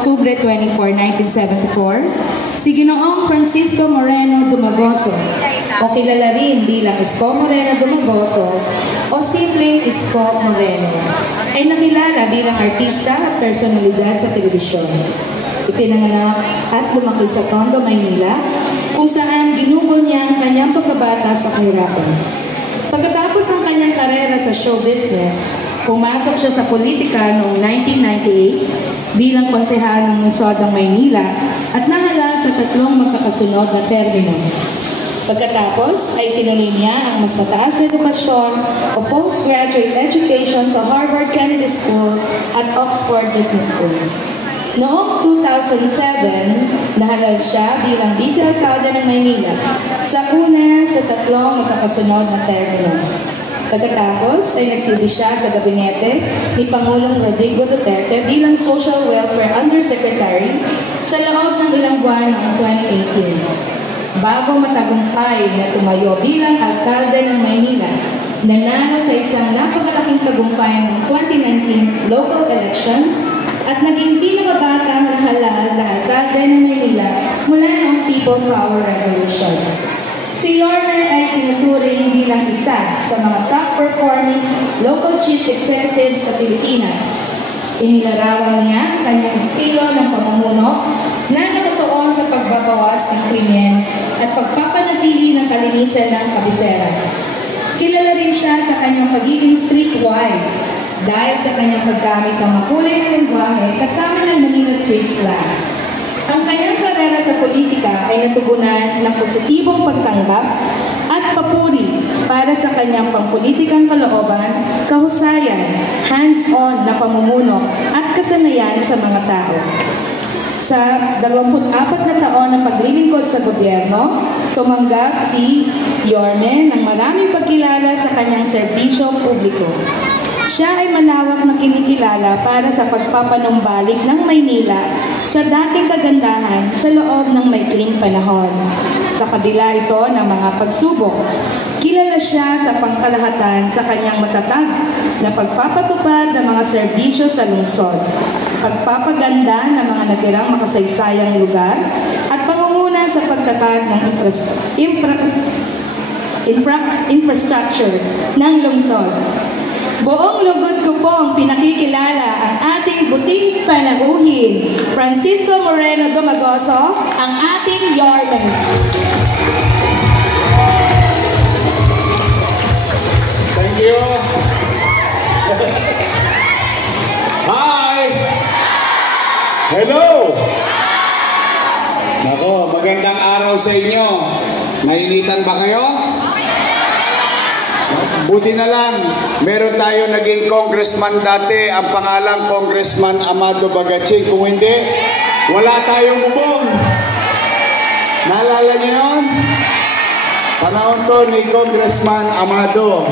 Oktubre 24, 1974, si Ginoong Francisco Moreno Dumagoso, o kilala rin bilang Isko Moreno Dumagoso o simpleng Isko Moreno, ay nakilala bilang artista at personalidad sa telebisyon. Ipinanganak at lumaki sa Tondo, Maynila, kung saan ginugol niya ang kanyang pagkabata sa kahirapan. Pagkatapos ng kanyang karera sa show business, pumasok siya sa politika noong 1998 bilang konsehal ng lungsod ng Maynila at nahalal sa 3 magkakasunod na termino. Pagkatapos ay tinuloy niya ang mas mataas na edukasyon o postgraduate education sa Harvard Kennedy School at Oxford Business School. Noong 2007, nahalal siya bilang vice-alcalde ng Maynila sa una sa 3 magkakasunod na termino. Pagkatapos ay nagsilbi siya sa gabinete ni Pangulong Rodrigo Duterte bilang Social Welfare Undersecretary sa loob ng ilang buwan noong 2018. Bago matagumpay na tumayo bilang alkalde ng Maynila, nanalo sa isang napakalaking tagumpay ng 2019 local elections at naging pinakabatang nahalal na alkalde ng Maynila mula noong People Power Revolution. Si Yorme ay tinuturing bilang isa sa mga top-performing local chief executives sa Pilipinas. Inilarawan niya ang kanyang estilo ng pamumuno na nakatuon sa pagbabawas ng krimen at pagpapanatili ng kalinisan ng kabisera. Kilala rin siya sa kanyang pagiging streetwise dahil sa kanyang paggamit ng makulay na lengguwahe kasama ng Manila street slang. Ang kanyang karera sa politika ay natugunan ng positibong pagtanggap at papuri para sa kanyang pampolitikang kalooban, kahusayan, hands-on na pamumuno at kasanayan sa mga tao. Sa 24 na taon ng paglilingkod sa gobyerno, tumanggap si Yorme ng maraming pagkilala sa kanyang serbisyo publiko. Siya ay malawak na kinikilala para sa pagpapanumbalik ng Maynila sa dating kagandahan sa loob ng maikling panahon. Sa kabila ito ng mga pagsubok, kilala siya sa pangkalahatan sa kanyang matatag na pagpapatupad ng mga serbisyo sa lungsod, pagpapaganda ng mga natirang makasaysayang lugar, at pangunguna sa pagtatag ng infrastructure ng lungsod. Buong lugod ko pong pinakikilala ang ating buting panauhin, Francisco Moreno Dumagoso, ang ating Yorme. Thank you. Hi! Hello! Nako, magandang araw sa inyo. Nainitan ba kayo? Buti na lang, meron tayo naging congressman dati, ang pangalang Congressman Amado Bagaching. Kung hindi, wala tayong bubong. Naalala niyo yun? Panahon to ni Congressman Amado.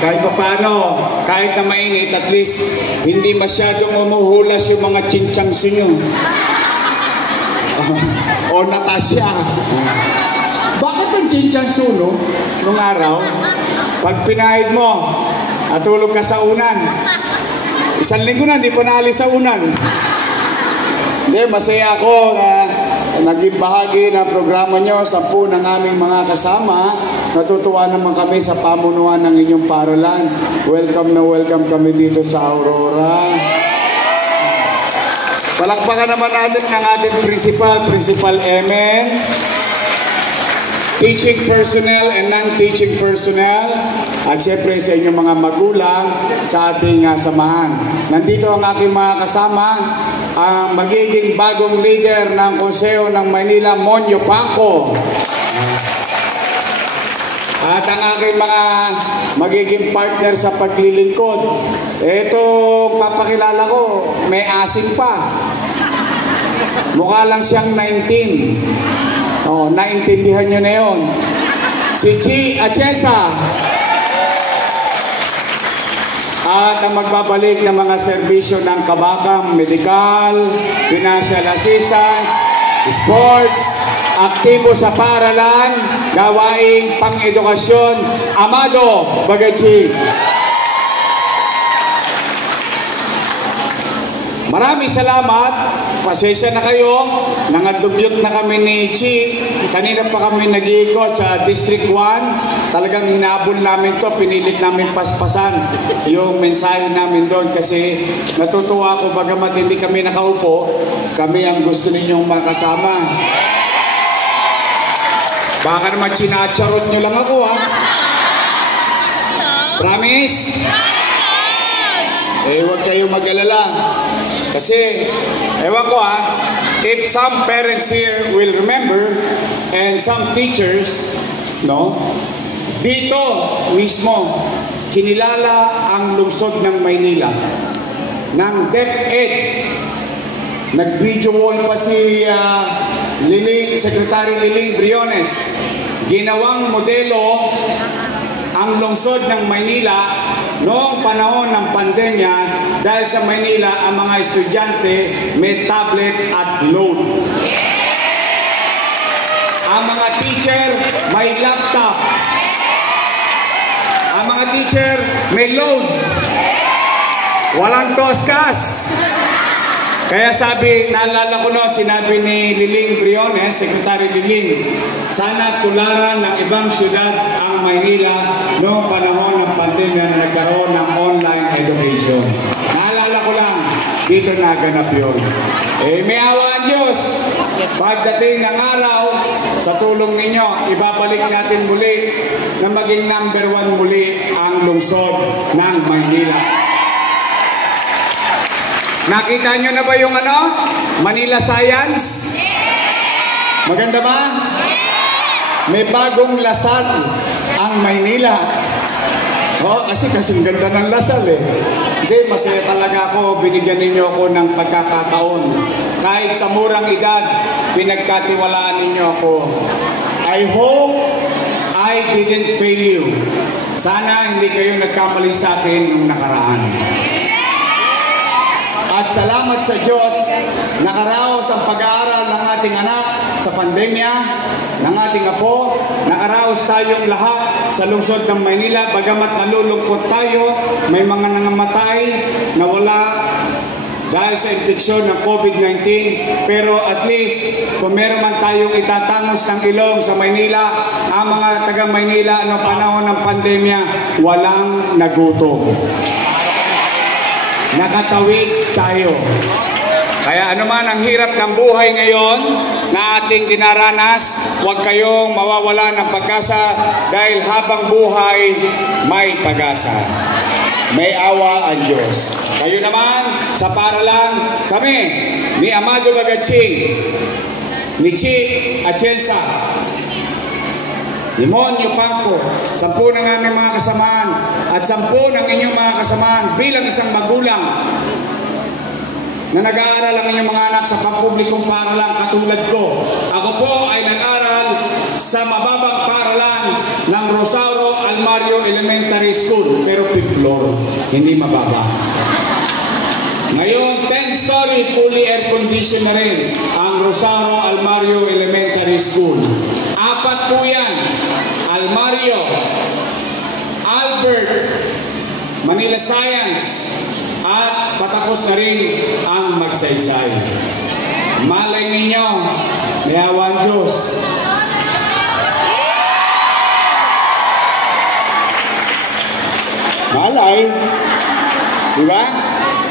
Kahit pa paano, kahit na mainit, at least hindi masyadong umuhulas yung mga chinchangso nyo. O Natasha. Bakit ang chinchangso no? Nung araw, pag pinahid mo at tulog ka sa unan, 1 linggo na, hindi pa naalis sa unan. Hindi, masaya ako na naging bahagi ng programa nyo, 10 ng aming mga kasama. Natutuwa naman kami sa pamunuan ng inyong paralan. Welcome na welcome kami dito sa Aurora. Palakpakan naman natin ang ating Principal Emen, teaching personnel and non-teaching personnel, at siyempre sa inyong mga magulang sa ating samahan. Nandito ang aking mga kasama, ang magiging bagong leader ng Konseho ng Maynila, Monyo Pangco. At ang aking mga magiging partner sa paglilingkod. Ito, papakilala ko, may asin pa. Mukha lang siyang 19. Oh, naintindihan nyo na yun. Si Chi Achesa. At ang magbabalik ng mga serbisyo ng kabakang, medical, financial assistance, sports, aktibo sa paaralan, gawaing pang-edukasyon, Amado Bagaching. Maraming salamat. Pasensya na kayo. Nangadugyot na kami ni Chi. Kanina pa kami nag-iikot sa District 1. Talagang hinabol namin to. Pinilit namin paspasan yung mensahe namin doon. Kasi natutuwa ako bagamat hindi kami nakaupo. Kami ang gusto ninyong makasama. Baka naman chinacharot nyo lang ako, ha? Promise? Huwag kayong mag-alala. Kasi, ewan ko if some parents here will remember and some teachers, no, dito mismo, kinilala ang lungsod ng Maynila ng DepEd. Nag-video wall pa si Secretary Liling Briones. Ginawang modelo ang lungsod ng Maynila noong panahon ng pandemya dahil sa Maynila ang mga estudyante may tablet at load. Ang mga teacher may laptop. Ang mga teacher may load. Walang toskas. Kaya naalala ko sinabi ni Liling Briones, Secretary Liling, sana tularan ng ibang syudad ang Maynila noong panahon ng pandemya na nagkaroon ng online education. Naalala ko lang, dito naganap yun. May awa ang Diyos. Pagdating ng araw, sa tulong ninyo, ibabalik natin muli na maging number 1 muli ang lungsod ng Maynila. Nakita nyo na ba yung Manila Science? Maganda ba? May bagong Lasal ang Maynila. Kasi ganda ng Lasal Hindi, masaya talaga ako. Binigyan ninyo ako ng pagkakataon. Kahit sa murang edad, pinagkatiwalaan ninyo ako. I hope I didn't fail you. Sana hindi kayo nagkamali sa akin nung nakaraan. At salamat sa Diyos, nakaraos ang pag-aaral ng ating anak sa pandemya, ng ating apo, nakaraos tayong lahat sa lungsod ng Maynila, bagamat nalulungkot tayo, may mga nangamatay na wala dahil sa infeksyon ng COVID-19, pero at least kung meron man tayong itatangos ng ilong sa Maynila, ang mga taga Maynila noong panahon ng pandemya, walang nagutom. Nakatawid tayo. Kaya anuman ang hirap ng buhay ngayon na ating dinaranas, huwag kayong mawawala ng pag-asa dahil habang buhay may pag-asa. May awa ang Diyos. Kayo naman, sa paralan, kami ni Amado Bagaching, ni Chi Atienza, Demonyo Pangko, 10 ng aming mga kasamaan at 10 ng inyong mga kasamaan bilang isang magulang na nag-aaral ang inyong mga anak sa pampublikong paaralan katulad ko. Ako po ay nag-aral sa mababang paaralan ng Rosauro Almario Elementary School, pero 5th floor, hindi mababa. Ngayon, 10-story, fully air-conditioned na rin ang Rosauro Almario Elementary School. 4 po yan. Almario, Albert, Manila Science, at patapos na rin ang Magsaysay. Malay ninyo, may awa ang Diyos. Malay, di ba?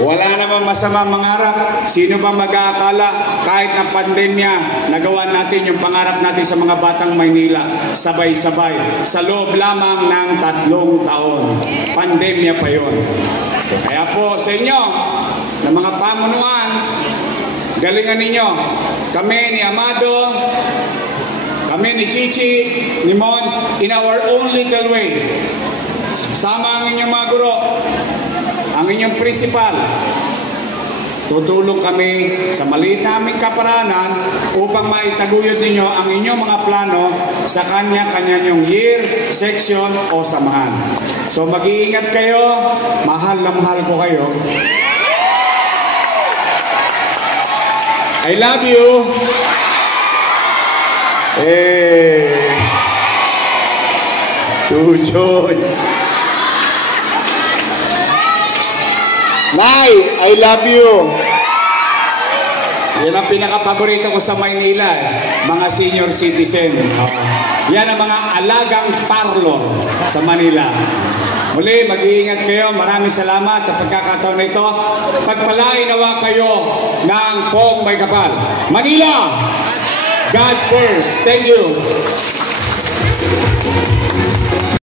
Wala namang masama mangarap. Sino ba mag-aakala kahit ng pandemya, nagawa natin yung pangarap natin sa mga batang Maynila, sabay-sabay, sa loob lamang ng 3 taon. Pandemya pa yon. Kaya po sa inyo, ng mga pamunuan, galingan ninyo. Kami ni Amado, kami ni Chichi, ni Mon, in our own little way. Sama ang inyong mga guro, ang inyong principal. Tutulong kami sa maliit na aming kaparanan upang maitaguyod ninyo ang inyong mga plano sa kanya-kanya nyong year, section o samahan. So mag-iingat kayo, mahal na mahal ko kayo. I love you. Chuchoy. Nay, I love you. Yan ang pinaka-paborito ko sa Maynila, mga senior citizen. Yan ang mga alagang parlor sa Manila. Muli, mag-iingat kayo. Maraming salamat sa pagkakataon na ito. Pagpalain nawa kayo ng Pong May Kapal. Manila, God first. Thank you.